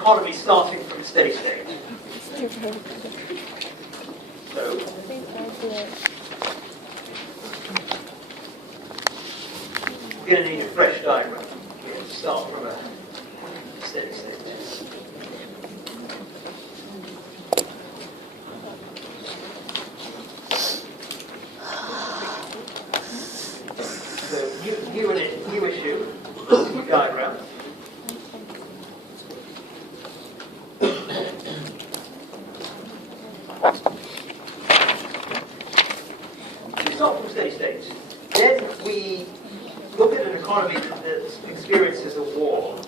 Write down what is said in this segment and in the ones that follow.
economy starting from a steady state. So, we're going to need a fresh diagram here to start from a steady state. So, new issue, new diagram. We start from steady state. Then we look at an economy that experiences a war.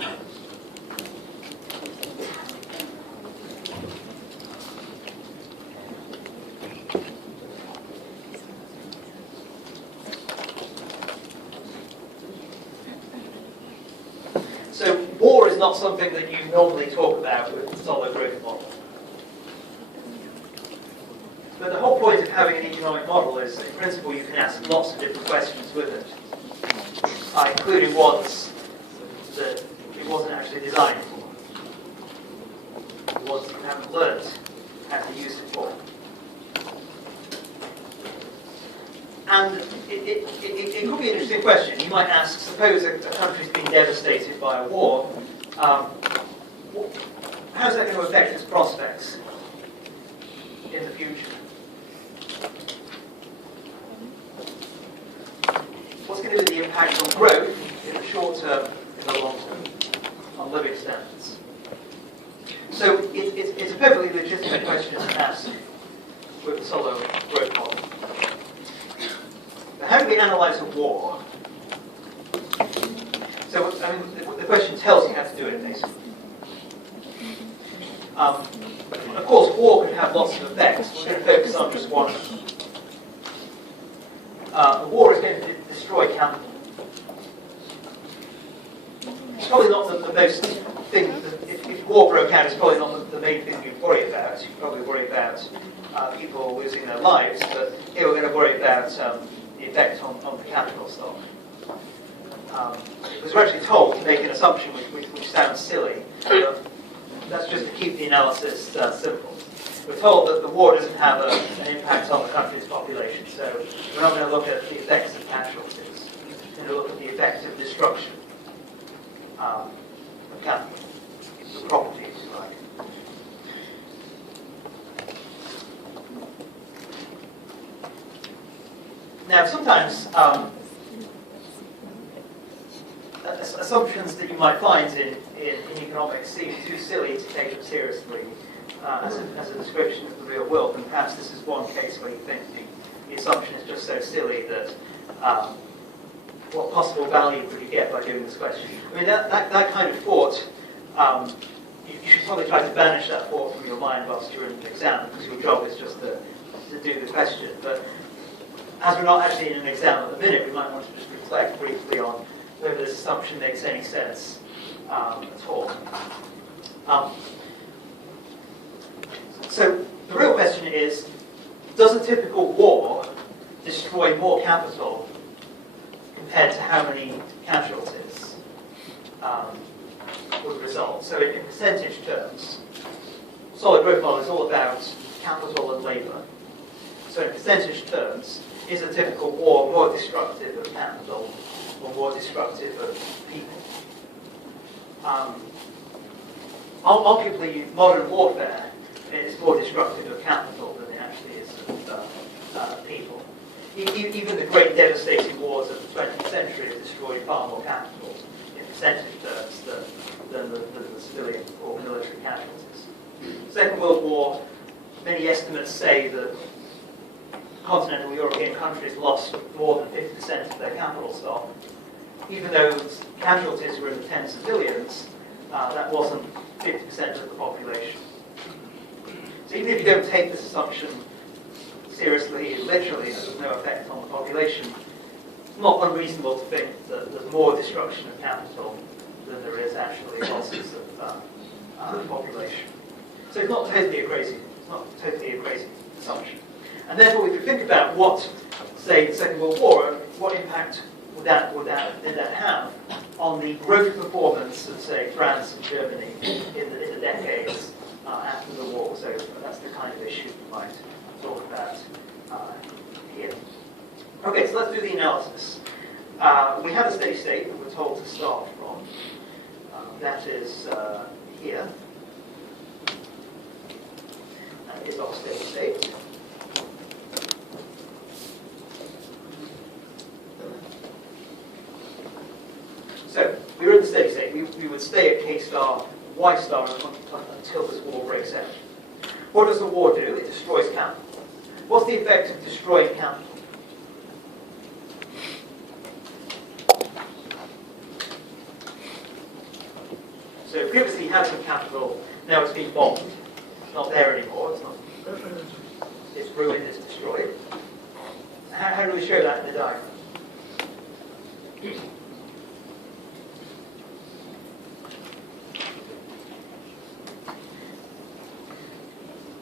So war is not something that you normally talk about with the solid growth model. But the whole point of having an economic model is that in principle you can ask lots of different questions with it, including ones that it wasn't actually designed for, ones that you haven't learned how to use it for. And it could be an interesting question. You might ask, suppose a country's been devastated by a war, how's that going to affect its prospects in the future? What's going to be the impact on growth in the short term, in the long term, on living standards? So it's a perfectly legitimate question to ask with the Solow growth model. But how do we analyze a war? So I mean, the question tells you how to do it, basically. Of course, war can have lots of effects. We're going to focus on just one of them. The war is going to destroy capital. It's probably not the most thing, if war broke out, it's probably not the main thing you'd worry about. You'd probably worry about people losing their lives, but here we're going to worry about the effect on the capital stock. Because we're actually told to make an assumption which sounds silly, but that's just to keep the analysis simple. We're told that the war doesn't have an impact on the country's population, so we're not going to look at the effects of casualties. We're going to look at the effect of destruction of capital, the property, if you like. Now, sometimes assumptions that you might find in economics seem too silly to take them seriously as a description of the real world, and perhaps this is one case where you think the assumption is just so silly that what possible value could you get by doing this question? I mean, that kind of thought, you should probably try to banish that thought from your mind whilst you're in an exam, because your job is just to do the question. But as we're not actually in an exam at the minute, we might want to just reflect briefly on whether this assumption makes any sense at all. So the real question is, does a typical war destroy more capital compared to how many casualties would result? So in percentage terms, solid growth model is all about capital and labour. So in percentage terms, is a typical war more destructive of capital or more destructive of people? Arguably, modern warfare is more destructive of capital than it actually is of people. Even the great devastating wars of the 20th century have destroyed far more capital in percentage terms than the civilian or military casualties. Second World War, many estimates say that continental European countries lost more than 50% of their capital stock. Even though casualties were in the tens of billions, that wasn't 50% of the population. So even if you don't take this assumption seriously, literally, that there's no effect on the population, it's not unreasonable to think that there's more destruction of capital than there is actually losses of the population. So it's not totally a crazy assumption. And therefore, if you think about what, say, the Second World War, what impact did that have on the growth performance of, say, France and Germany in the decades after the war was over. That's the kind of issue we might talk about here. Okay, so let's do the analysis. We have a steady state that we're told to start from. That is here. That is our steady state. So, we're in the steady state. We would stay at K star, Y star until this war breaks out. What does the war do? It destroys capital. What's the effect of destroying capital? So previously had some capital, now it's been bombed. It's not there anymore. It's ruined, it's destroyed. How do we show that in the diagram?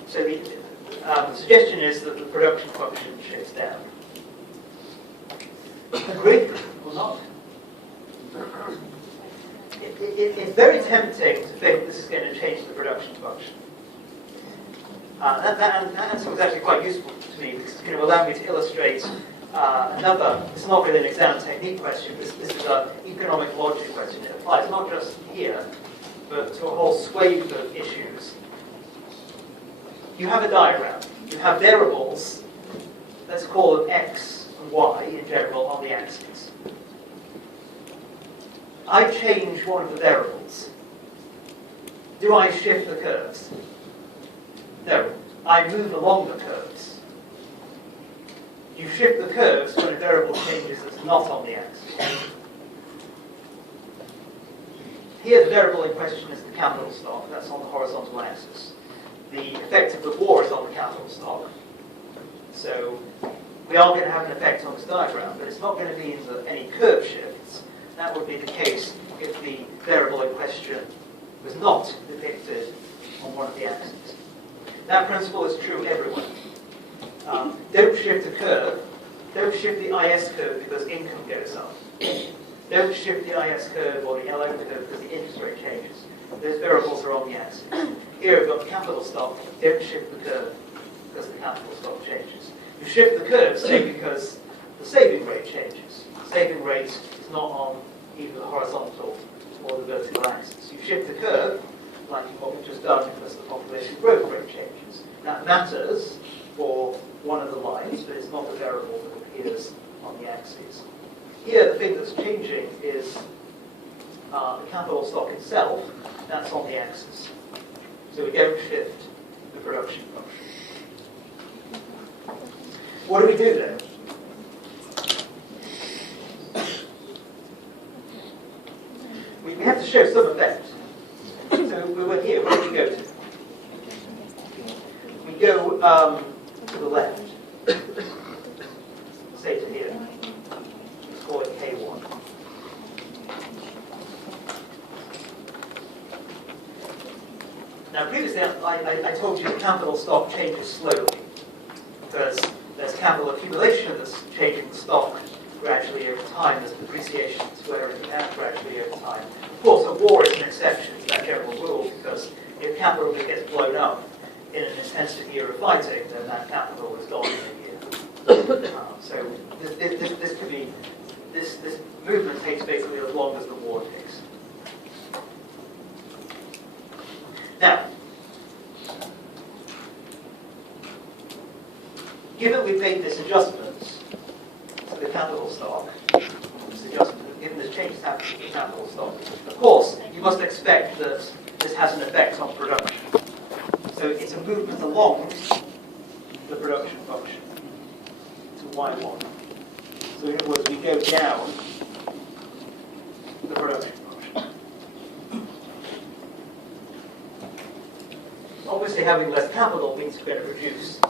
So the suggestion is that the production function shifts down. Agreed or not? It's very tempting to think this is going to change the production function. That answer was actually quite useful to me because it's going to allow me to illustrate another, it's not really an exam technique question, this is an economic logic question. It applies not just here, but to a whole swathe of issues. You have a diagram. You have variables, let's call them x and y in general, on the axes. I change one of the variables. Do I shift the curves? No. I move along the curves. You shift the curves when a variable changes that's not on the axis. Here the variable in question is the capital stock. That's on the horizontal axis. The effect of the war is on the capital stock. So we are going to have an effect on this diagram, but it's not going to mean that any curve shifts. That would be the case if the variable in question was not depicted on one of the axes. That principle is true everywhere. Don't shift the curve. Don't shift the IS curve because income goes up. Don't shift the IS curve or the LO curve because the interest rate changes. Those variables are on the axis. Here we've got the capital stock. Don't shift the curve because the capital stock changes. You shift the curve, say, because the saving rate changes. The saving rate is not on either the horizontal or the vertical axis. You shift the curve, like what we've just done, because the population growth rate changes. That matters for one of the lines, but it's not the variable that appears on the axis. Here, the thing that's changing is the capital stock itself. That's on the axis. So we don't shift the production function. What do we do then? We have to show some effect. So we were here. Where do we go to? We go to the left. Say to here. Let's call it K1. Now previously I told you the capital stock changes slowly because there's capital accumulation that's changing the stock gradually over time. There's depreciation that's wearing it out gradually over time. Of course, a war is an exception to that general rule because if capital gets blown up in an intensive year of fighting, then that capital is gone in a year. So this could be this movement takes basically as long as the war takes. Now, given we've made this adjustment to the capital stock, given this change has happened to the capital stock, of course, you must expect that this has an effect on production. So it's a movement along the production function to Y1. So in other words, we go down the production function. Obviously, having less capital means we're going to produce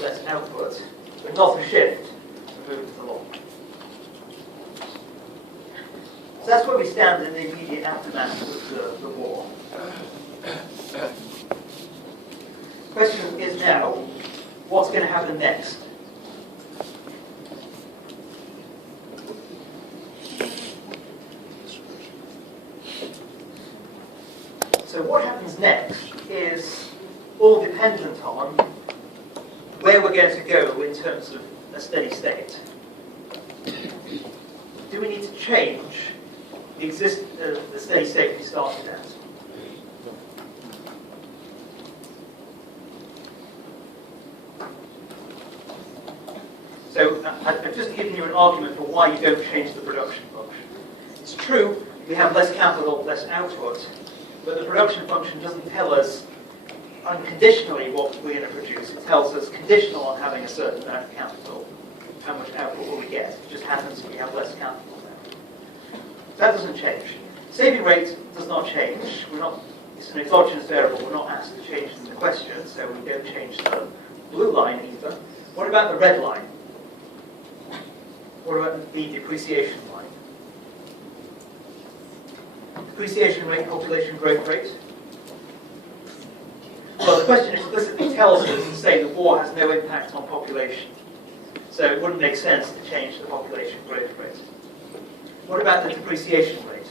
less output, but not a shift to move it along. So that's where we stand in the immediate aftermath of the war. Question is now, what's going to happen next? what happens next is all dependent on where we're going to go in terms of a steady state. Do we need to change the steady state we started at? So I've just given you an argument for why you don't change the production function. It's true, we have less capital, less output, but the production function doesn't tell us unconditionally what we're going to produce. It tells us conditional on having a certain amount of capital, how much output will we get. It just happens we have less capital now. That doesn't change. Saving rate does not change. It's an exogenous variable. We're not asked to change in the question, so we don't change the blue line either. What about the red line? What about the depreciation line? Depreciation rate, population growth rate. Well, the question explicitly tells us to say the war has no impact on population. So it wouldn't make sense to change the population growth rate. What about the depreciation rate?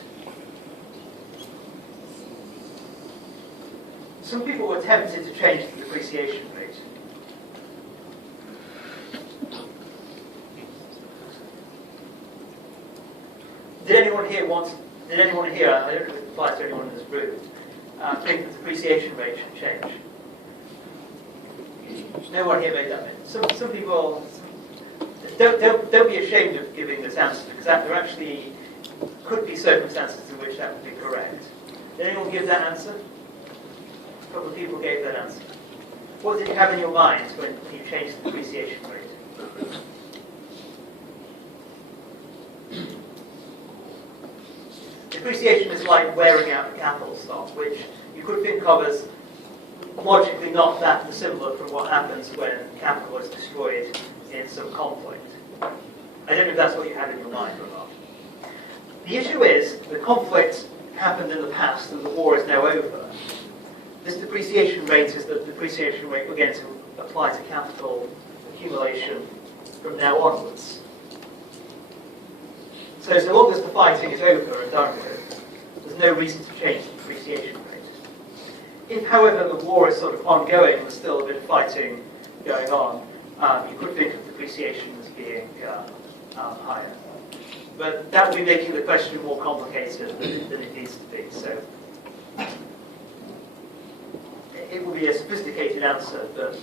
Some people were tempted to change the depreciation rate. Did anyone here, I don't know if it applies to anyone in this room, think the depreciation rate should change? No one here made that move. Some people, don't be ashamed of giving this answer, because there actually could be circumstances in which that would be correct. Did anyone give that answer? A couple of people gave that answer. What did you have in your mind when you changed the depreciation rate? Depreciation is like wearing out the capital stock, which you could think of as logically not that dissimilar from what happens when capital is destroyed in some conflict. I don't know if that's what you had in your mind or not. The issue is the conflict happened in the past and the war is now over. This depreciation rate is the depreciation rate we're going to apply to capital accumulation from now onwards. So long as the fighting is over and done with, there's no reason to change the depreciation rate. If, however, the war is sort of ongoing and there's still a bit of fighting going on, you could think of depreciation as being higher. But that would be making the question more complicated than it needs to be. So it will be a sophisticated answer, but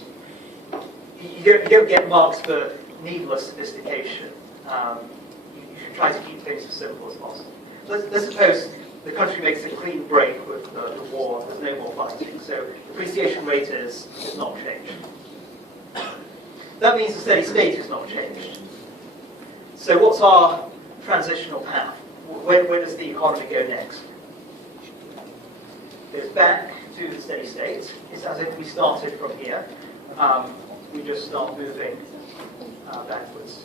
you don't get marks for needless sophistication. You should try to keep things as simple as possible. Let's suppose the country makes a clean break with the war, there's no more fighting, so depreciation rate is not changed. That means the steady state is not changed. So what's our transitional path? Where does the economy go next? It goes back to the steady state. It's as if we started from here. We just start moving backwards.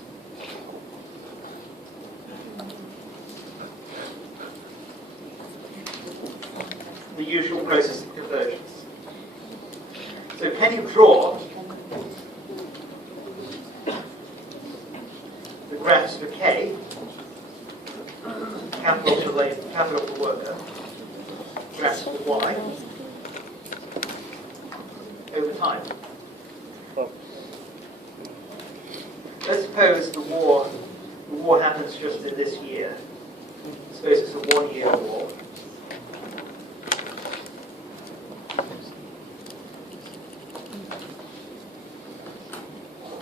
The usual process of convergence. So can you draw the graphs for K, capital for labor, capital for worker, graphs for Y, over time? Let's suppose the war happens just in this year. Suppose it's a 1-year war.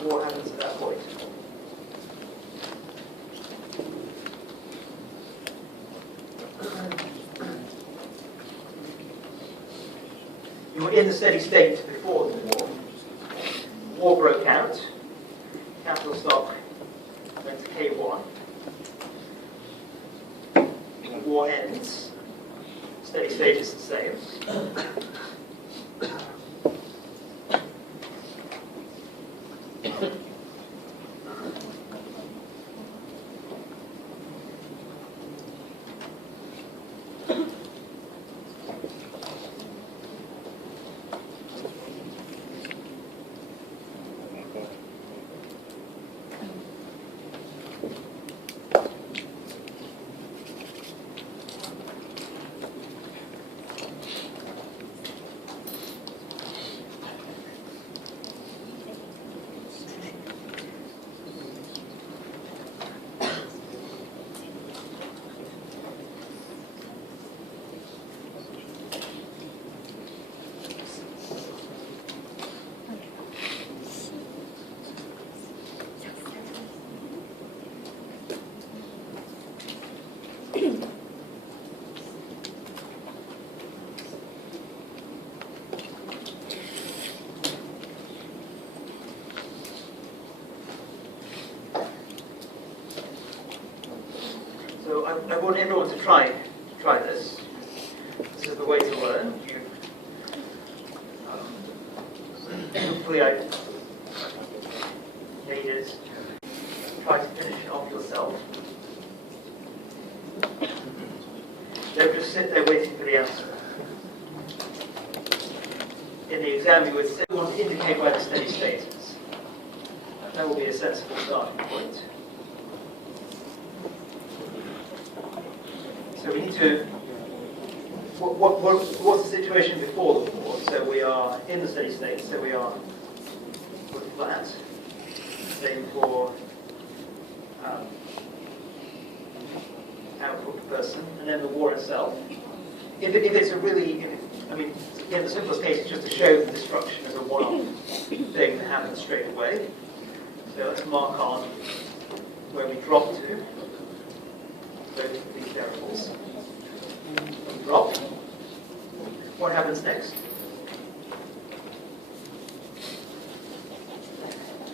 What happens at that point? You were in the steady state before the war. War broke out. Capital stock went to K1. The war ends. Steady state is the same. I want everyone to try this. This is the way to learn. Hopefully I made it. Try to finish it off yourself. Don't just sit there waiting for the answer. In the exam, you would say, you want to indicate where the steady state is. That will be a sensible starting point. So we need to, what's the situation before the war? So we are in the steady state, so we are with flat. Same for output per person, and then the war itself. If it's a really, again, the simplest case is just to show the destruction as a one-off thing that happens straight away. So let's mark on where we drop to. Both of these variables. We drop. What happens next?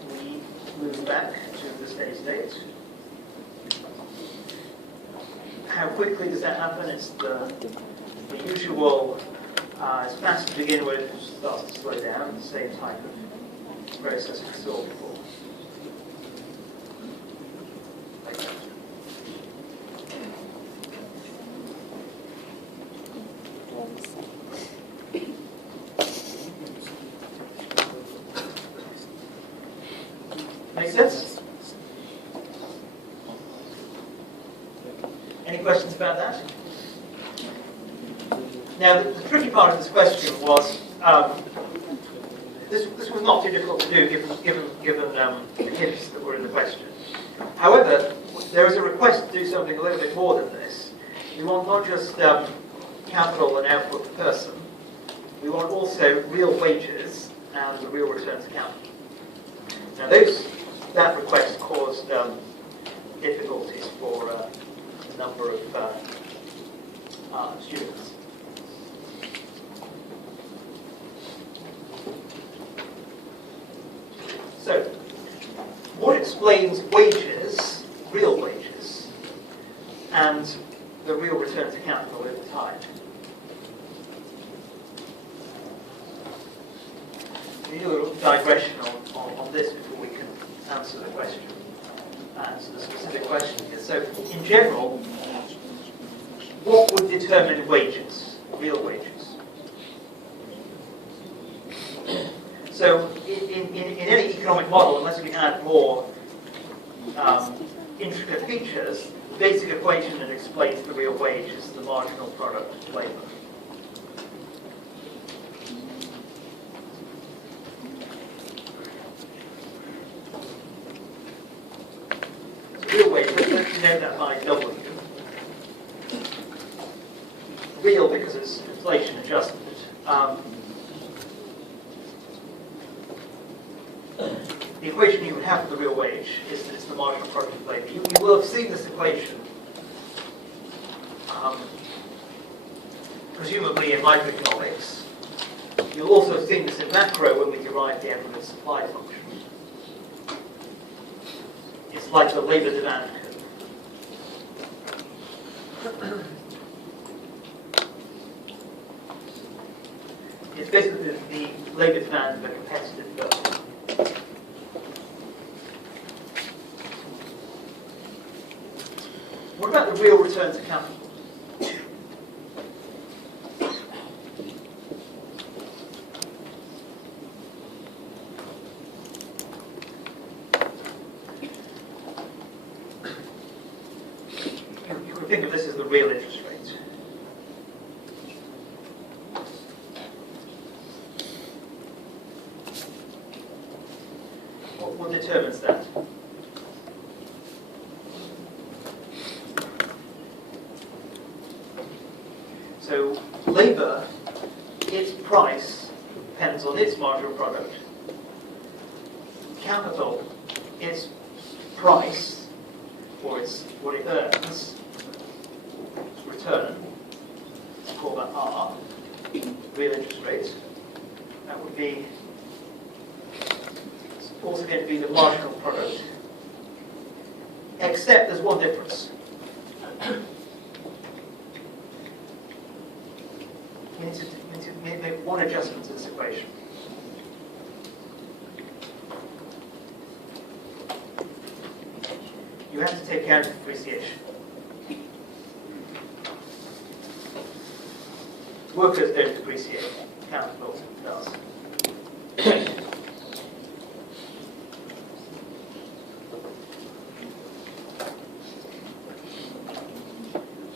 We move back to the steady state. How quickly does that happen? It's the usual, it's fast to begin with, it starts to slow down, the same type of process we saw before. Like that. Make sense? Any questions about that? Now, the tricky part of this question was, this was not difficult to do given the hints that were in the question. However, there is a request to do something a little bit more than this. We want not just capital and output per person, we want also real wages and the real return to capital. Now, that request caused difficulties for a number of students. So, what explains wages, real wages, and the real return to capital over time? We need a little digression on this before we can answer the question, answer the specific question here. So, in general, what would determine wages, real wages? So, in any economic model, unless we add more intricate features, the basic equation that explains the real wage is the marginal product of labor. So real wage, let's denote that by W. Real because it's inflation adjusted. The equation you would have for the real wage is that it's the marginal product of labor. You will have seen this equation, presumably in microeconomics. You'll also have seen this in macro when we derive the aggregate supply function. It's like the labor demand curve. It's basically the labor demand of a competitive firm. What about the real return to capital? You can think of this as the real interest rate. What determines that? So labor, its price depends on its marginal product. Capital, its price, or what it earns, its return, let's call that R, real interest rate. That would be also going to be the marginal product, except there's one difference. you have to take account of depreciation. Workers don't depreciate, capital does.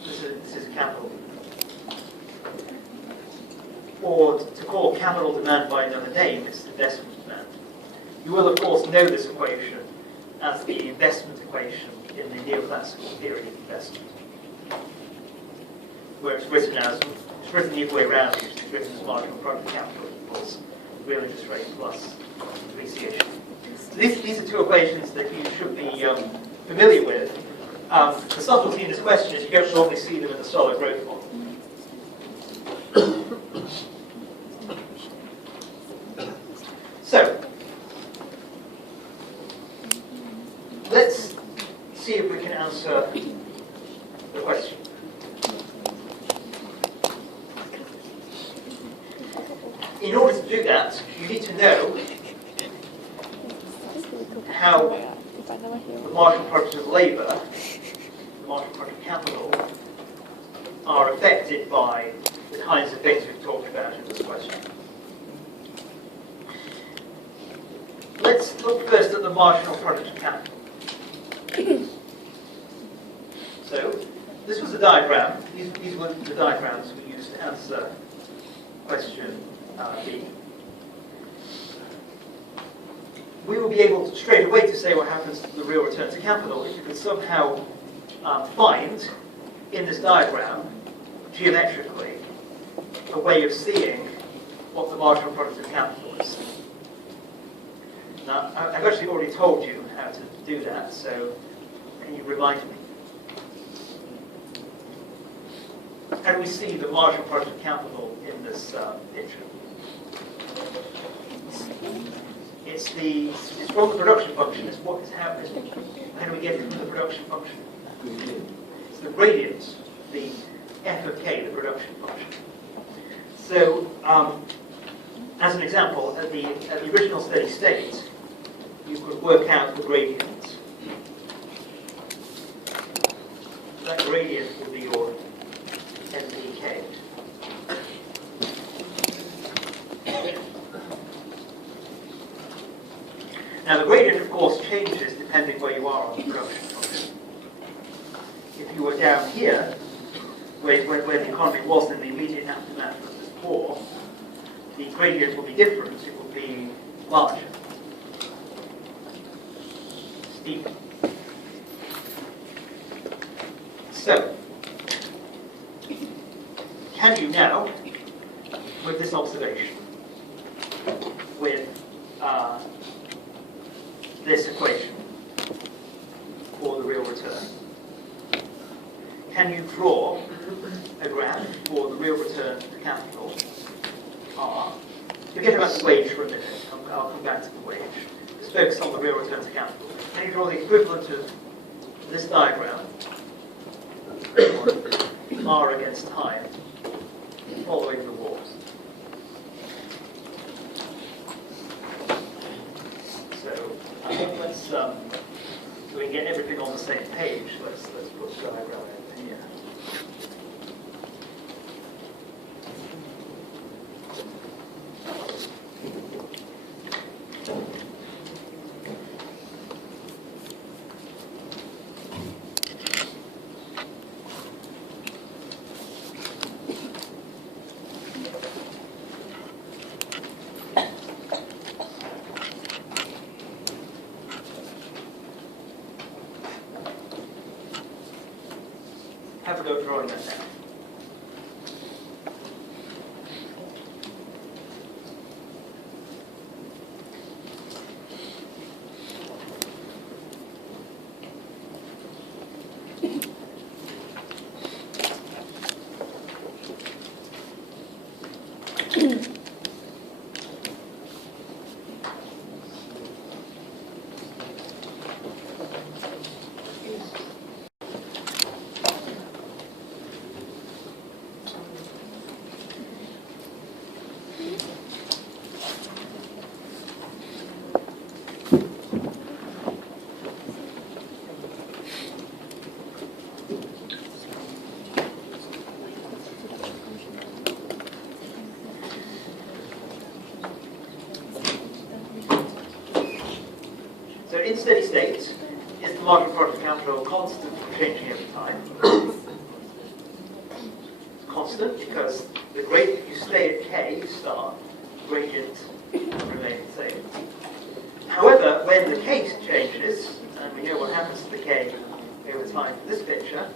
This is capital. Or to call capital demand by another name, it's investment demand. You will, of course, know this equation as the investment equation in the neoclassical theory of investment, where it's written the other way around. It's written as marginal product capital equals real interest rate plus depreciation. So these are two equations that you should be familiar with. The subtlety in this question is you don't normally see them in the solid growth model. So, let's see if we can answer the question. In order to do that, you need to know how the marginal product of labour, the marginal product of capital, are affected by the kinds of things we've talked about in this question. Let's look first at the marginal product of capital. So, this was a diagram. These were the diagrams we used to answer question B. We will be able to straight away to say what happens to the real return to capital if you can somehow find in this diagram, geometrically, a way of seeing what the marginal product of capital is. Now, I've actually already told you how to do that, so can you remind me? How do we see the marginal product of capital in this picture? It's from the production function. It's what is happening. How do we get it from the production function? It's the gradient, the f of k, the production function. So, as an example, at the original steady state, you could work out the gradient. That gradient will be your MPK. Now the gradient, of course, changes depending where you are on the production function. If you were down here, where the economy was in the immediate aftermath of this war, the gradient will be different. It will be larger, steeper. So, can you now, with this observation, with this equation for the real return, can you draw a graph for the real return to capital, R? Forget about the wage for a minute. I'll come back to the wage. Just focus on the real return to capital. Can you draw the equivalent of this diagram, R against time, following the war? So let's, so we can get everything on the same page, let's put the diagram in here. Have a go drawing that down. steady state, is the marginal product of capital constant or changing over time? Constant because the gradient, if you stay at k star, gradient will remain the same. However, when the k changes, and we know what happens to the k over time in this picture,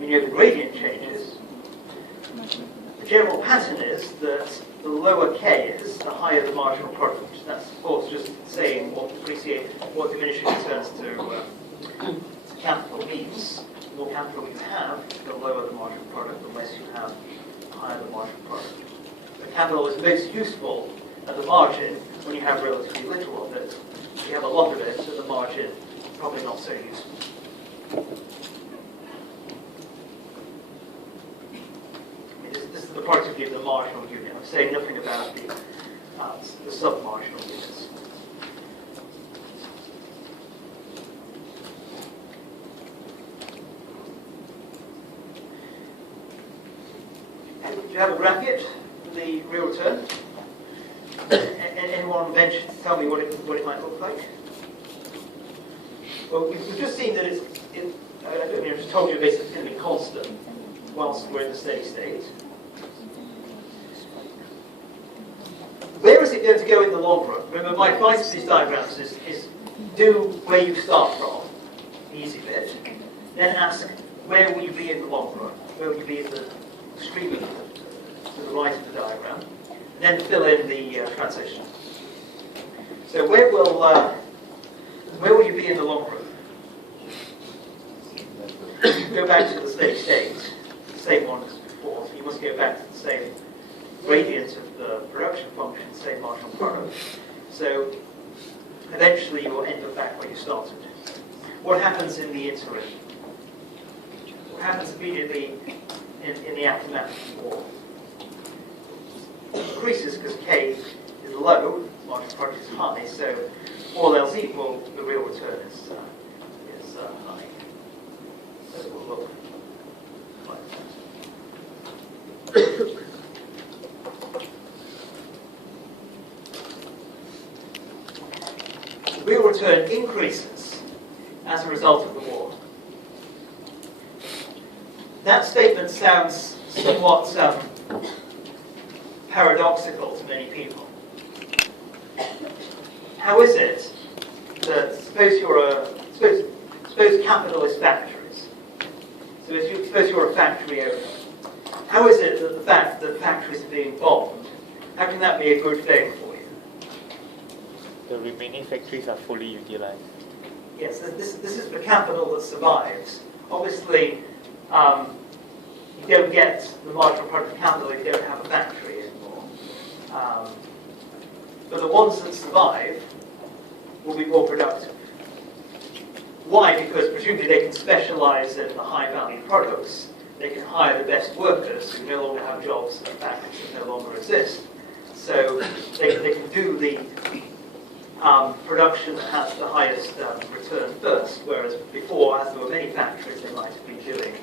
we know the gradient changes. The general pattern is that the lower k is, the higher the marginal product. That's, of course, just saying what diminishing returns to capital means. The more capital you have, the lower the marginal product, the less you have, the higher the marginal product. The capital is most useful at the margin when you have relatively little of it. If you have a lot of it at the margin, probably not so useful. This is the product of view of the marginal unit. I'm saying nothing about the sub-marginal units. Do you have a graph yet for the real return? Anyone venture to tell me what it might look like? Well, we've just seen that I've just told you basically it's going to be constant whilst we're in the steady state. Where is it going to go in the long run? Remember, my advice for these diagrams is do where you start from, the easy bit, then ask where will you be in the long run? Where will you be in the stream to the right of the diagram? And then fill in the transition. So where will you be in the long run? You go back to the steady state, the same one as before, so you must go back to the same gradient of the production function, same marginal product. So eventually you will end up back where you started. What happens in the interim? What happens immediately in the aftermath of the war? It increases because k is low, marginal product is high, so all else equal, the real return is high. So it will look like that. The real return increases as a result of the war. That statement sounds somewhat paradoxical to many people. How is it that suppose capitalist factories? So suppose you're a factory owner. How is it that the fact that factories are being bombed, how can that be a good thing for you? The remaining factories are fully utilized. Yes, this is the capital that survives. Obviously, you don't get the marginal product of capital if you don't have a factory anymore. But the ones that survive will be more productive. Why? Because presumably they can specialize in the high-value products. They can hire the best workers who no longer have jobs at factories that no longer exist. So they can do the production that has the highest return first, whereas before, as there were many factories, they might have been doing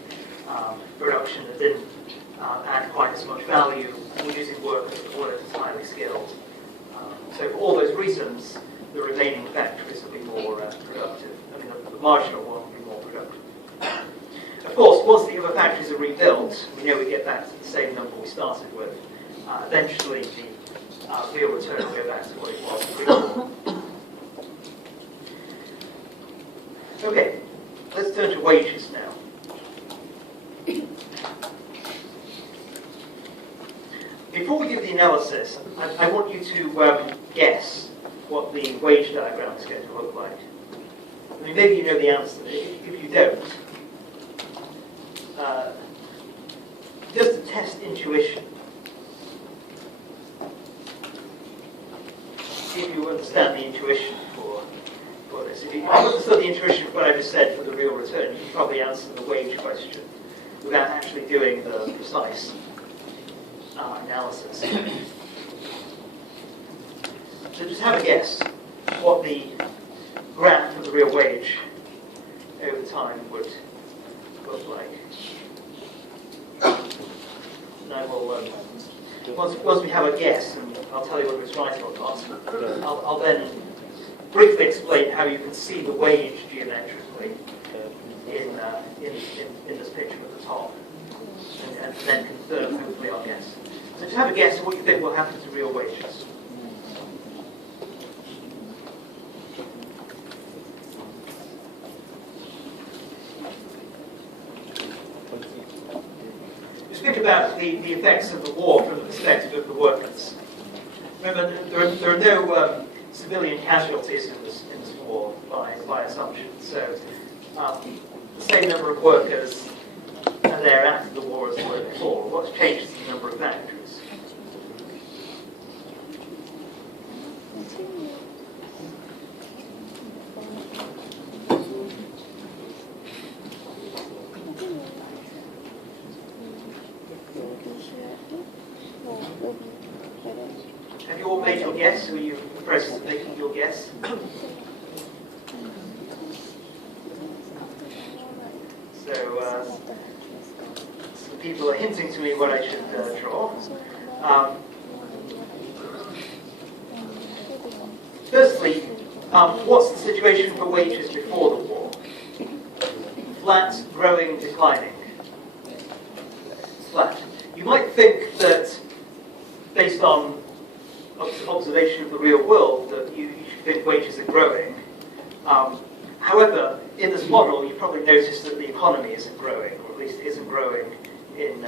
production that didn't add quite as much value, and using workers that weren't as highly skilled. So for all those reasons, the remaining factories will be more productive. I mean, the marginal one will be more productive. Of course, once the other factories are rebuilt, we know we get back to the same number we started with. Eventually, the real return will go back to what it was before. Okay, let's turn to wages now. Before we do the analysis, I want you to guess what the wage diagram is going to look like. I mean, maybe you know the answer. If you don't, just to test intuition, see if you understand the intuition for this. If you understand the intuition for what I just said for the real return, you can probably answer the wage question without actually doing the precise analysis. So just have a guess what the graph of the real wage over time would look like. And I will, once we have a guess, and I'll tell you whether it's right or not, I'll then briefly explain how you can see the wage geometrically in this picture at the top, and then confirm, hopefully, our guess. So just have a guess of what you think will happen to real wages. Just think about the effects of the war from the perspective of the workers. Remember, there are no civilian casualties in this war by assumption. So the same number of workers are there after the war as there were before. What's changed is the number of factories. Have you all made your guess? Were you in the process of making your guess? So some people are hinting to me what I should draw. Firstly, what's the situation for wages before the war? Flat, growing, declining. Flat. You might think that, based on observation of the real world, that you should think wages are growing. However, in this model, you probably noticed that the economy isn't growing, or at least isn't growing in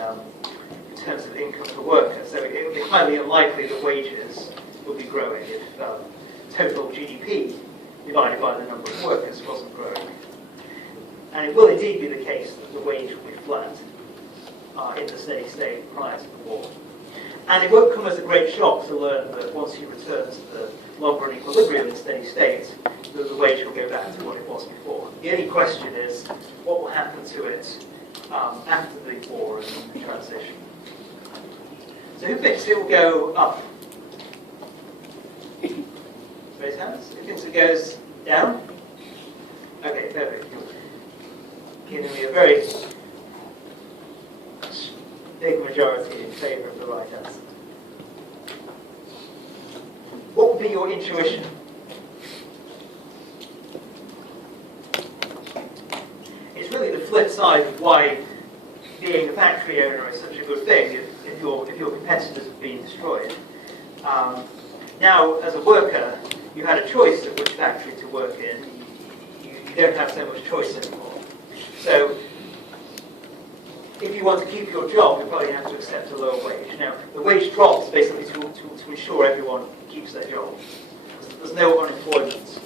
terms of income per worker. So it would be highly unlikely that wages will be growing if total GDP divided by the number of workers wasn't growing. And it will indeed be the case that the wage will be flat in the steady state prior to the war. And it won't come as a great shock to learn that once you return to the long-run equilibrium in steady state, that the wage will go back to what it was before. The only question is, what will happen to it after the war and the transition? So who thinks it will go up? Raise hands. Who thinks it goes down? Okay, perfect. Giving me a very big majority in favour of the right answer. What would be your intuition? It's really the flip side of why being a factory owner is such a good thing if your competitors have been destroyed. Now, as a worker, you had a choice of which factory to work in. You don't have so much choice anymore. So, if you want to keep your job, you probably have to accept a lower wage. Now, the wage drops basically to ensure everyone keeps their job. There's no unemployment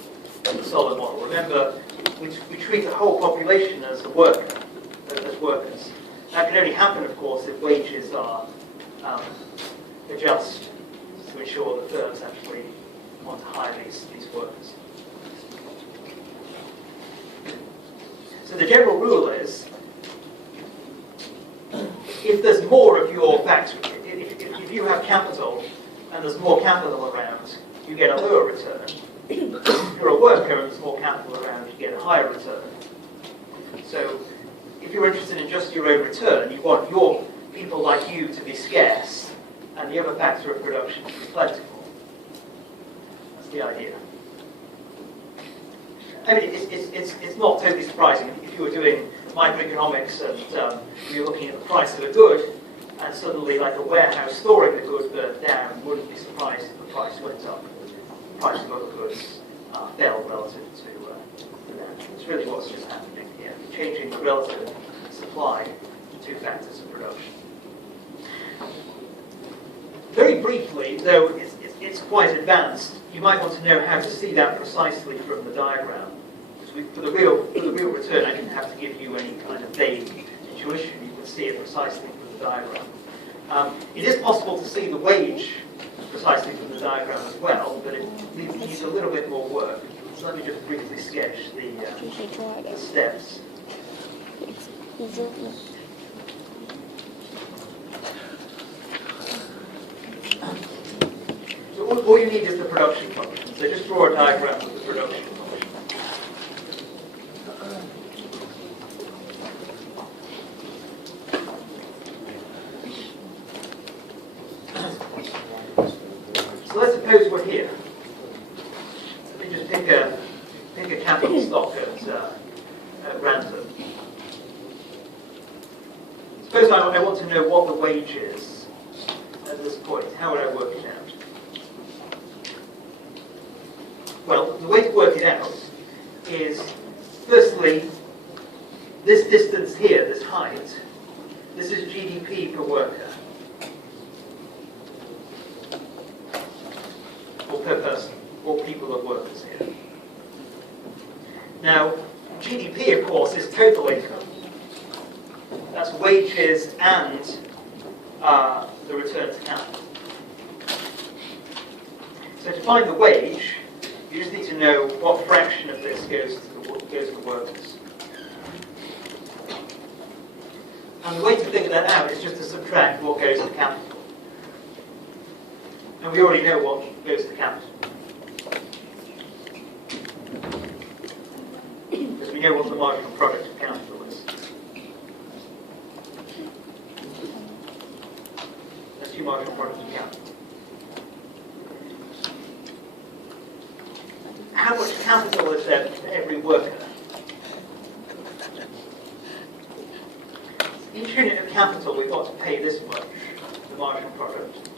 in the solid model. Remember, we treat the whole population as a worker, as workers. That can only happen, of course, if wages are adjust to ensure that firms actually want to hire these workers. So the general rule is, if there's more of your factory, if you have capital and there's more capital around, you get a lower return. If you're a worker and there's more capital around, you get a higher return. So if you're interested in just your own return, you want your people like you to be scarce and the other factor of production to be plentiful. That's the idea. I mean, it's not totally surprising. If you were doing microeconomics and you're looking at the price of a good, and suddenly, like a warehouse storing the good burned down, you wouldn't be surprised if the price went up. The price of other goods fell relative to that. It's really what's just happening here, changing the relative supply to two factors of production. Very briefly, though it's quite advanced, you might want to know how to see that precisely from the diagram. For the real return, I didn't have to give you any kind of vague intuition. You can see it precisely from the diagram. It is possible to see the wage precisely from the diagram as well, but it needs a little bit more work. So let me just briefly sketch the steps. So all you need is the production function. So just draw a diagram of the production function. So let's suppose we're here. Let me just pick a at random. Suppose I want to know what the wage is at this point. How would I work it out? Well, the way to work it out is, firstly, this distance here, this height, this is GDP per worker, or per person, or people are workers here. Now, GDP, of course, is total income. That's wages and the return to capital. So to find the wage, you just need to know what fraction of this goes to workers. And the way to figure that out is just to subtract what goes to capital. And we already know what goes to capital. Because we know what the marginal product of capital is. That's your marginal product of capital. How much capital is there for every worker? Each unit of capital we've got to pay this much, the marginal product.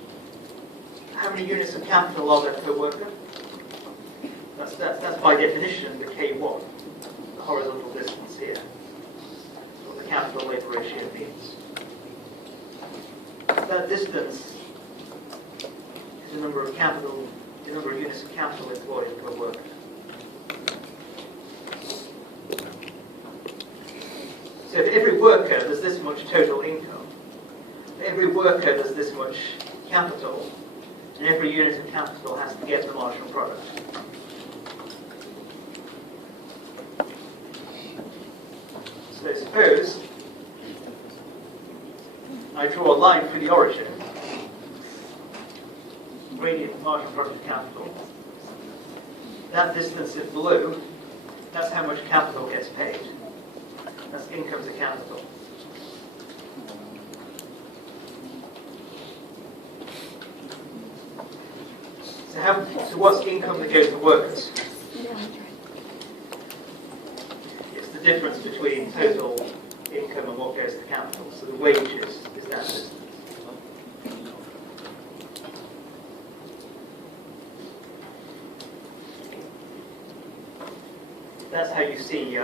How many units of capital are there per worker? That's by definition the K1, the horizontal distance here. That's what the capital labor ratio means. That distance is the number of units of capital employed per worker. So for every worker, there's this much total income. For every worker, there's this much capital. And every unit of capital has to get the marginal product. So suppose I draw a line through the origin, gradient marginal product of capital. That distance is blue. That's how much capital gets paid. That's income to capital. So what's income that goes to workers? It's the difference between total income and what goes to capital. So the wage is that distance. That's how you see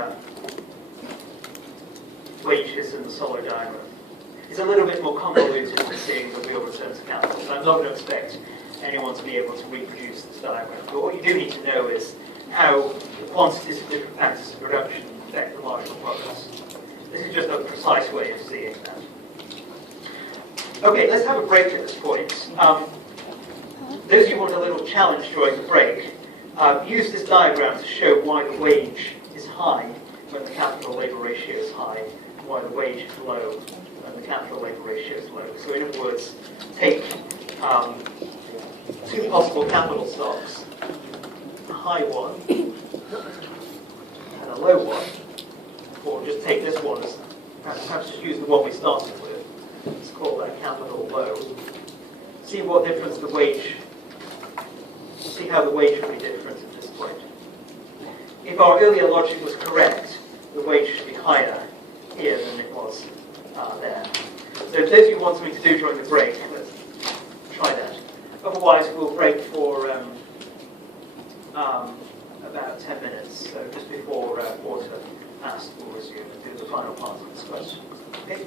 wages in the Solow diagram. It's a little bit more convoluted than seeing the real return to capital. So I'm not going to expect anyone to be able to reproduce this diagram. But what you do need to know is how the quantities of different factors of production affect the marginal products. This is just a precise way of seeing that. Okay, let's have a break at this point. Those of you who want a little challenge during the break, use this diagram to show why the wage is high when the capital labor ratio is high, and why the wage is low when the capital labor ratio is low. So in other words, take two possible capital stocks, a high one and a low one, or just take this one as, perhaps just use the one we started with. Let's call that capital low. See what difference the wage, see how the wage will be different at this point. If our earlier logic was correct, the wage should be higher here than it was there. So if those of you want me to do during the break, let's try that. Otherwise, we'll break for about 10 minutes. So just before 1:15, we'll resume and do the final part of this question. Okay?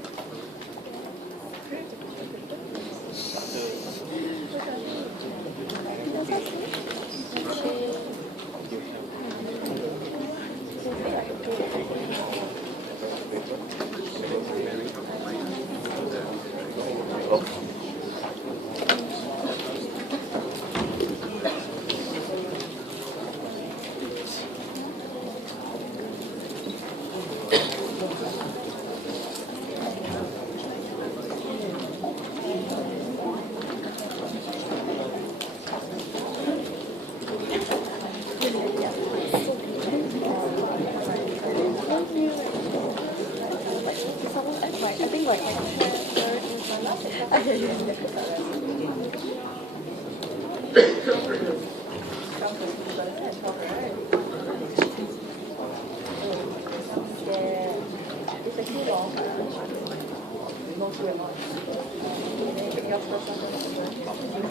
go through a lot. Okay, your first one,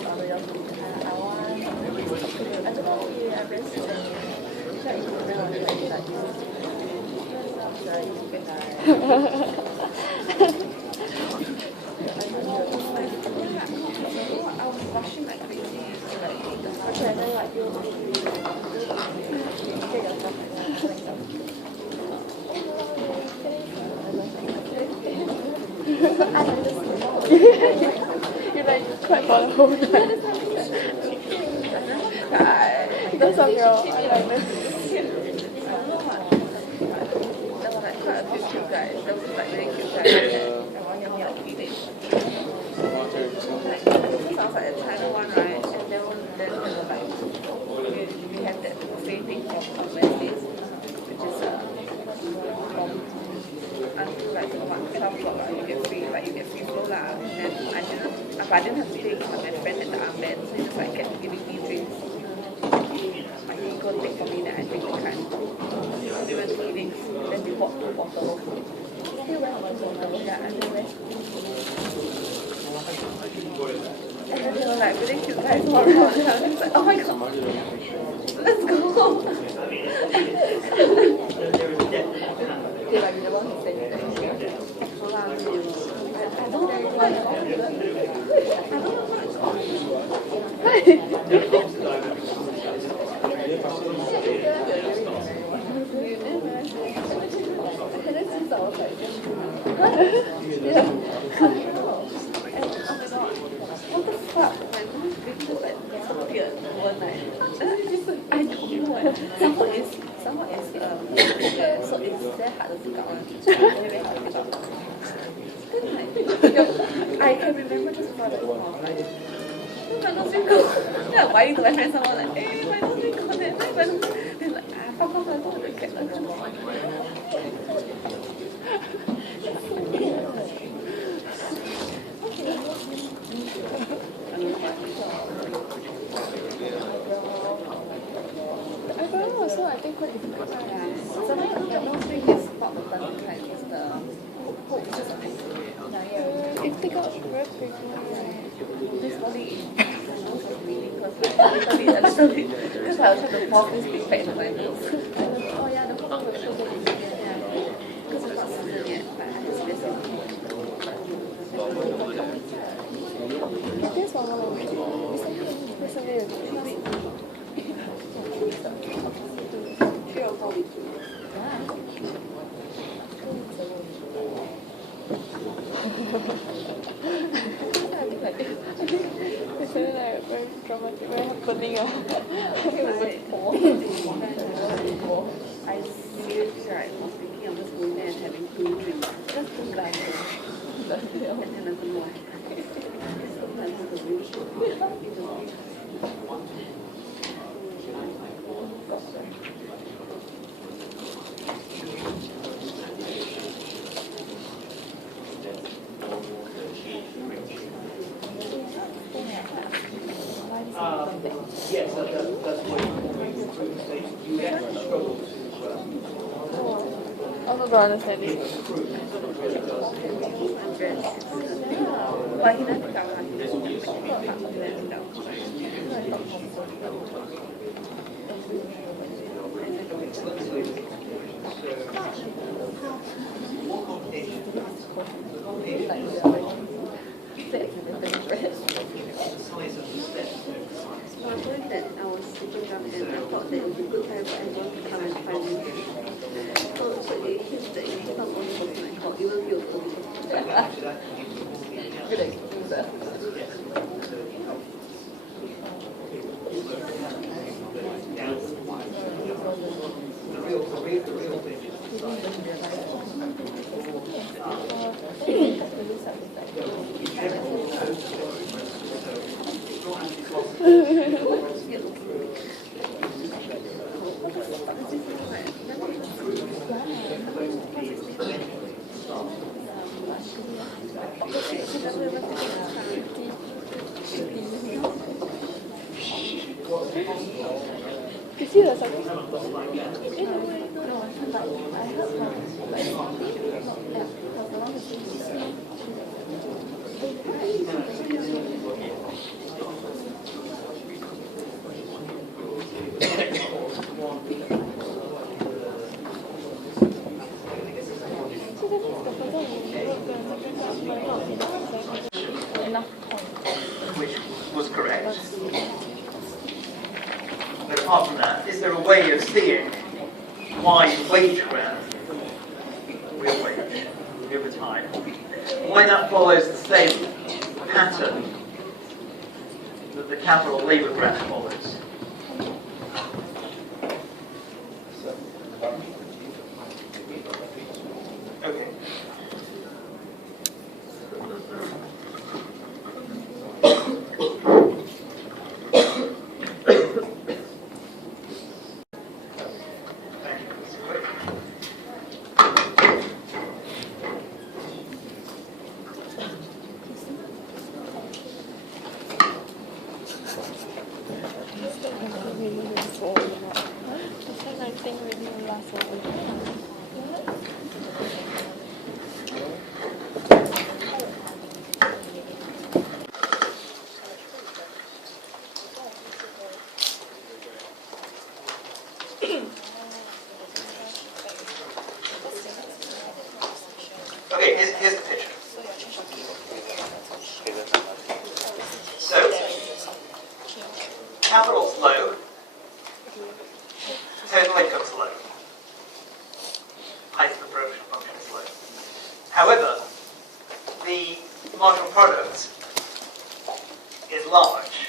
I want, I don't know, I very sad. Like, I was rushing like crazy. Okay, and then like you get yourself. You're like quite for the whole time. That's a girl. I like this. There were like quite a few cute guys. There was like really cute guys. I want your milk eating. This sounds like a China one, right? And then they were like, we have that buffet thing from Wednesdays, which is until like 12 o'clock, right? You get free flow lah. And then I didn't have to pay because my friend had the armband, so he just like kept giving me drinks. Like he go take for me, then I drink the kind. We went to Phoenix, then we bought 2 bottles. Yeah, and then and then they were like really cute guys all around, and I was just like, oh my god, let's go. They like the one who said that. I don't know why. What the fuck? My mom's picture like disappeared overnight. I don't know. Someone is so it's very hard to pick up one. Very hard to pick up. Then like, I can remember just before the call, like, my nose wrinkle. Then I'm whining to my friends, someone like, hey, my nose wrinkle. Then like, fuck off, I don't want to get like I don't know, so I think quite difficult. Yeah. So now the nose ring is not the burning kind, it's the hope or something. It take out very quickly. This morning my nose was bleeding because a little bit, because I was trying to force this big pack into my nose. Oh yeah, the whole was so good. Yeah. Because it's not seasoned yet, but I just miss it. This one recently 3 weeks. 3 or 4 weeks. I think it's very like very dramatic, very happening. I seriously was thinking of just going there and having 2 drinks. Just 2 glasses. And then another more. Sometimes it's really Yes, that's what you actually struggle to. I also don't understand it. Why he doesn't come on? I was sitting down and I thought that it would be a good time for everyone to come and find me. So it hints that it's not only for my fault, it will be also good excuse. You see the circle? No, I heard from which was correct. But apart from that, is there a way of seeing why the wage graph, real wage, over time, why that follows the same pattern that the capital labour graph follows? Okay. Okay, here's the picture. So, capital's low, total income's low. Height of the production function is low. However, the marginal product is large.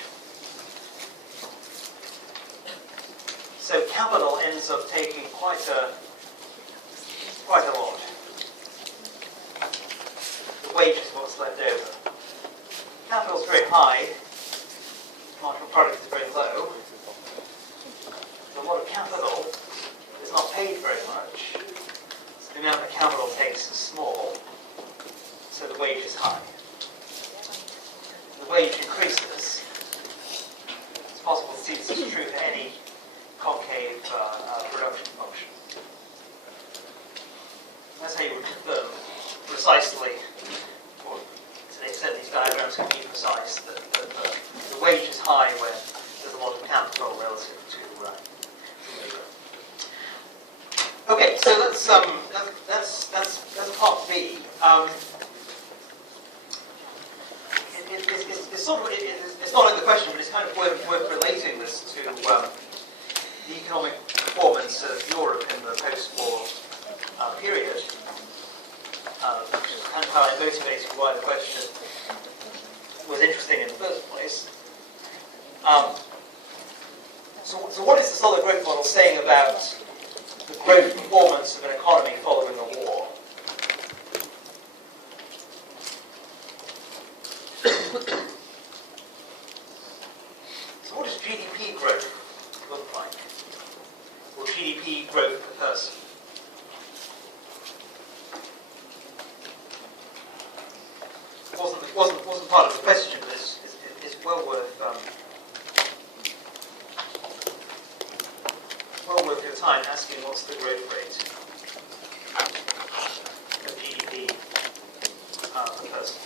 So capital ends up taking quite a lot. The wage is what's left over. Capital is very high, marginal product is very low. So a lot of capital is not paid very much. So the amount that capital takes is small, so the wage is high. The wage increases. It's possible to see this is true for any concave production function. That's how you would confirm precisely, or to the extent these diagrams can be precise, that the wage is high when there's a lot of capital relative to labour. Okay, so that's part B. It's not in the question, but it's kind of worth relating this to the economic performance of Europe in the post-war period, which is kind of how I motivated why the question was interesting in the first place. So what is the solid growth model saying about the growth performance of an economy following a war? So what does GDP growth look like? Or GDP growth per person? Wasn't part of the question, but it's well worth your time asking what's the growth rate of GDP per person.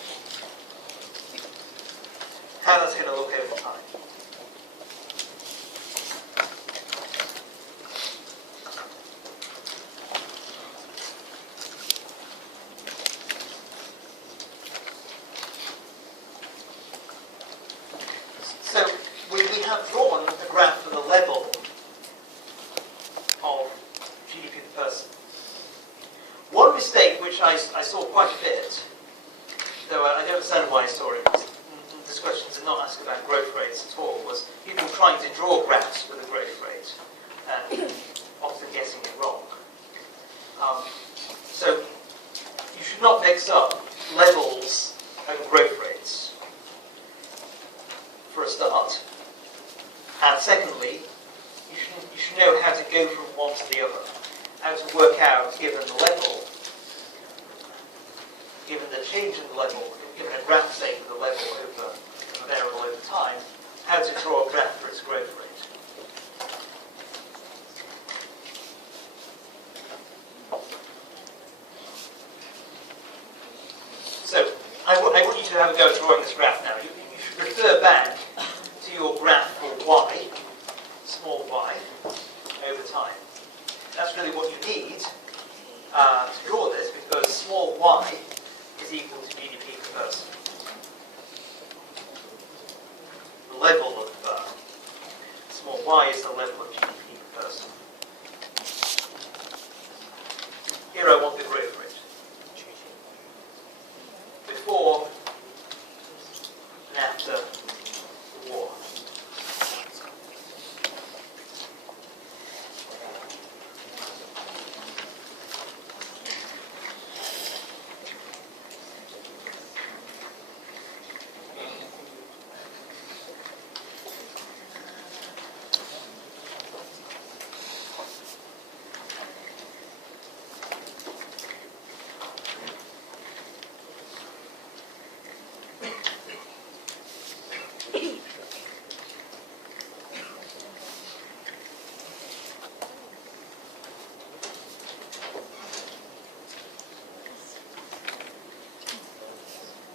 How that's going to look over time. So we have drawn a graph for the level of GDP per person. One mistake which I saw quite a bit, though I don't understand why I saw it, this question did not ask about growth rates at all, was people trying to draw graphs with a growth rate and often getting it wrong. So you should not mix up levels and growth rates, for a start. And secondly, you should know how to go from one to the other, how to work out, given the level, given the change in the level, given a graph say for the level over a variable over time, how to draw a graph for its growth rate. So I should have a go at drawing this graph now. You should refer back to your graph for y, small y, over time. That's really what you need to draw this, because small y is equal to GDP per person. The level of small y is the level of GDP per person. Here I want the growth rate. Before and after the war.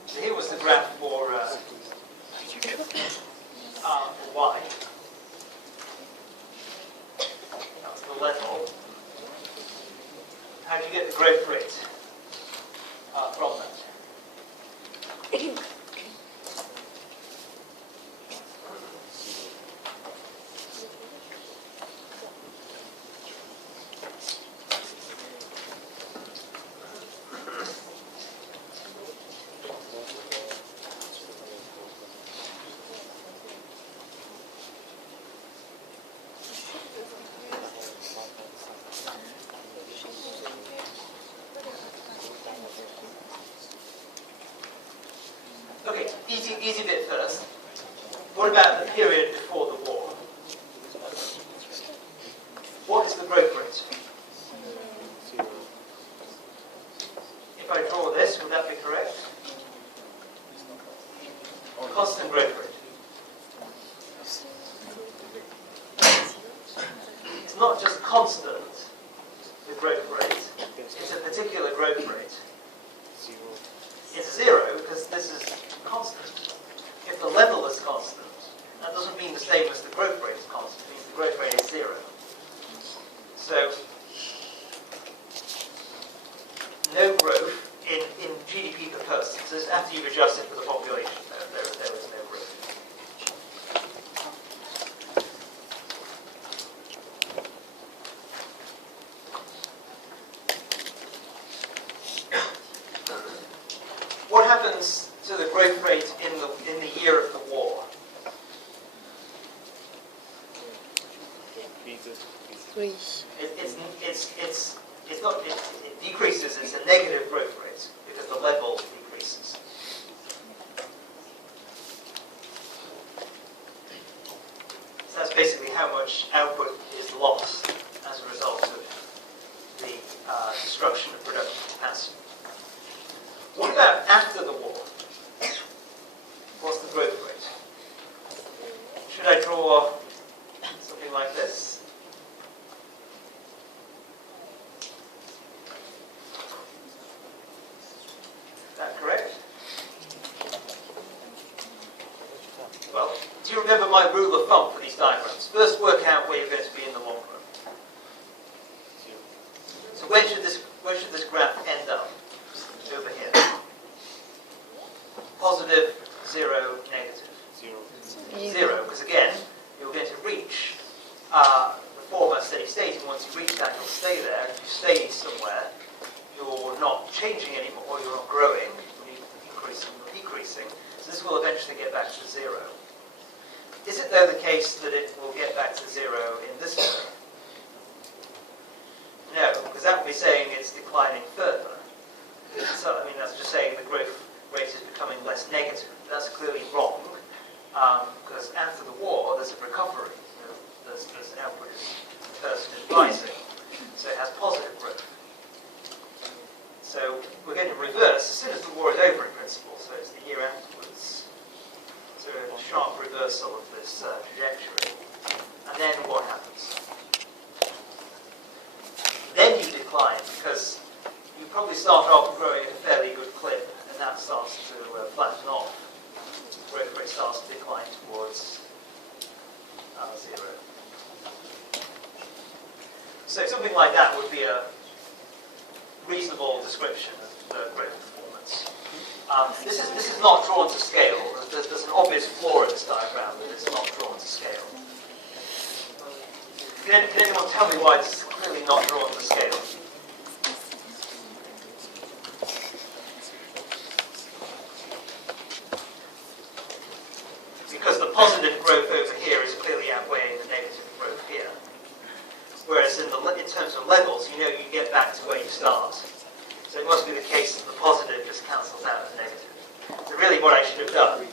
So here was the graph for y. That's the level. How do you get the growth rate from that? Okay, easy bit first. What about the period before the war? What is the growth rate? If I draw this, would that be correct? Constant growth rate. It's not just constant, the growth rate. It's a particular growth rate. It's zero because this is constant. If the level is constant, that doesn't mean the same as the growth rate is constant. It means the growth rate is zero. So, no growth in GDP per person. So after you've adjusted for the population, there is no growth. What happens to the growth rate in the year of the war? It decreases. It's a negative growth rate because the level decreases. So that's basically how much output is lost as a result of the destruction of productive capacity. What about after the war? What's the growth rate? Should I draw something like this? Is that correct? Well, do you remember my rule of thumb for these diagrams? First, work out where you're going to be in the long run. So where should this graph end up? Over here. Positive, 0, negative. Zero, because again, you're going to reach the former steady state, and once you reach that, you'll stay there. If you stay somewhere, you're not changing anymore, you're not growing, you're increasing or decreasing, so this will eventually get back to 0. Is it though the case that it will get back to 0 in this way? No, because that would be saying it's declining further. So, I mean, that's just saying the growth rate is becoming less negative. That's clearly wrong, because after the war, there's a recovery. There's output per person is rising, so it has positive growth. So we're going to reverse as soon as the war is over, in principle. So it's the year afterwards. So a sharp reversal of this trajectory. And then what happens? Then you decline, because you probably start off growing at a fairly good clip, and and that starts to flatten off. Growth rate starts to decline towards 0. So something like that would be a reasonable description of the growth performance. This is not drawn to scale. There's an obvious flaw in this diagram that it's not drawn to scale. Can anyone tell me why this is clearly not drawn to scale? Because the positive growth over here is clearly outweighing the negative growth here. Whereas in terms of levels, you know you get back to where you start. So it must be the case that the positive just cancels out the negative. So really what I should have done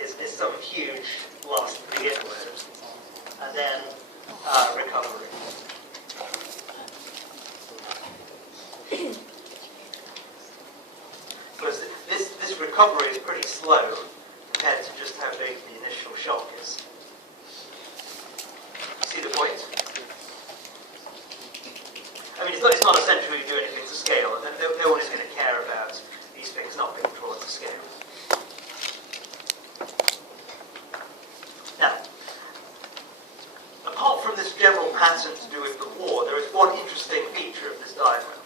is some huge loss to begin with, and then recovery. Because this recovery is pretty slow compared to just how big the initial shock is. See the point? I mean, it's not essential you do anything to scale, and no one is going to care about these things not being drawn to scale. Now, apart from this general pattern to do with the war, there is one interesting feature of this diagram.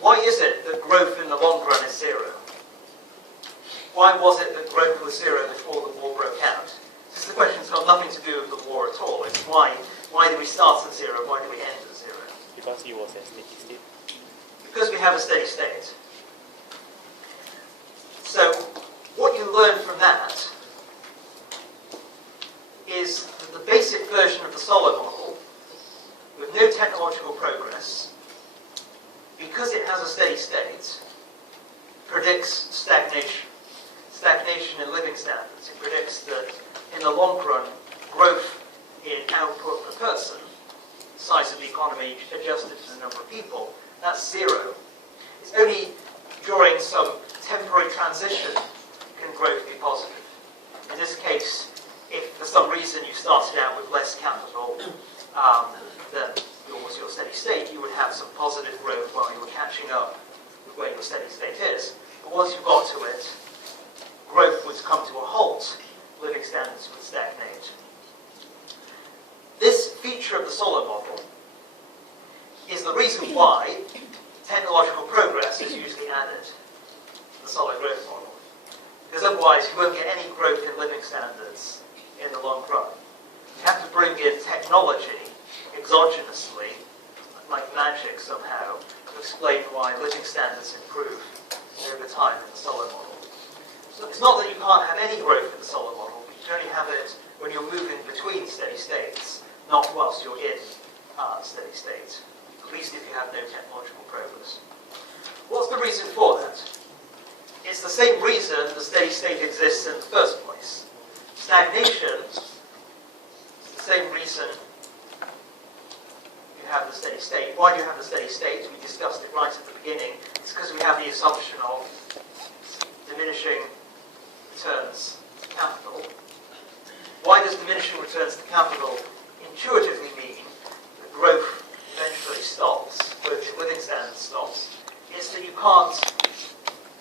Why is it that growth in the long run is 0? Why was it that growth was 0 before the war broke out? This question's got nothing to do with the war at all. It's why do we start at 0? Why do we end at 0? Because it was a steady state. Because we have a steady state. So, what you learn from that is that the basic version of the Solow model, with no technological progress, because it has a steady state, predicts stagnation. Stagnation in living standards. It predicts that in the long run, growth in output per person, size of the economy adjusted to the number of people, that's 0. It's only during some temporary transition can growth be positive. In this case, if for some reason you started out with less capital than was your steady state, you would have some positive growth while you were catching up with where your steady state is. But once you got to it, growth would come to a halt, living standards would stagnate. This feature of the Solow model is the reason why technological progress is usually added to the Solow growth model. Because otherwise you won't get any growth in living standards in the long run. You have to bring in technology exogenously, like magic somehow, to explain why living standards improve over time in the Solow model. So it's not that you can't have any growth in the Solow model, but you can only have it when you're moving between steady states, not whilst you're in steady state, at least if you have no technological progress. What's the reason for that? It's the same reason the steady state exists in the first place. Stagnation is the same reason you have the steady state. Why do you have the steady state? We discussed it right at the beginning. It's because we have the assumption of diminishing returns to capital. Why does diminishing returns to capital intuitively mean that growth eventually stops, growth in living standards stops? It's that you can't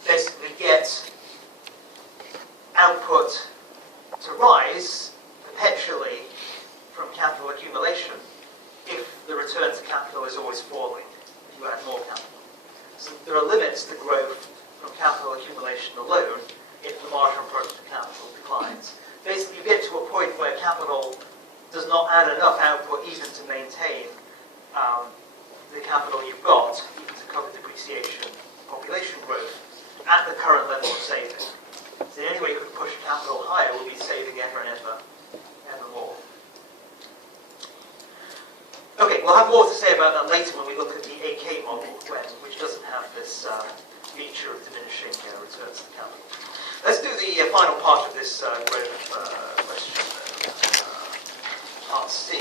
basically get output to rise perpetually from capital accumulation if the return to capital is always falling, if you add more capital. So there are limits to growth from capital accumulation alone if the marginal product of capital declines. Basically, you get to a point where capital does not add enough output even to maintain the capital you've got, even to cover depreciation, population growth, at the current level of saving. So the only way you could push capital higher would be saving ever and ever more. Okay, we'll have more to say about that later when we look at the AK model, which doesn't have this feature of diminishing returns to capital. Let's do the final part of this growth question, part C.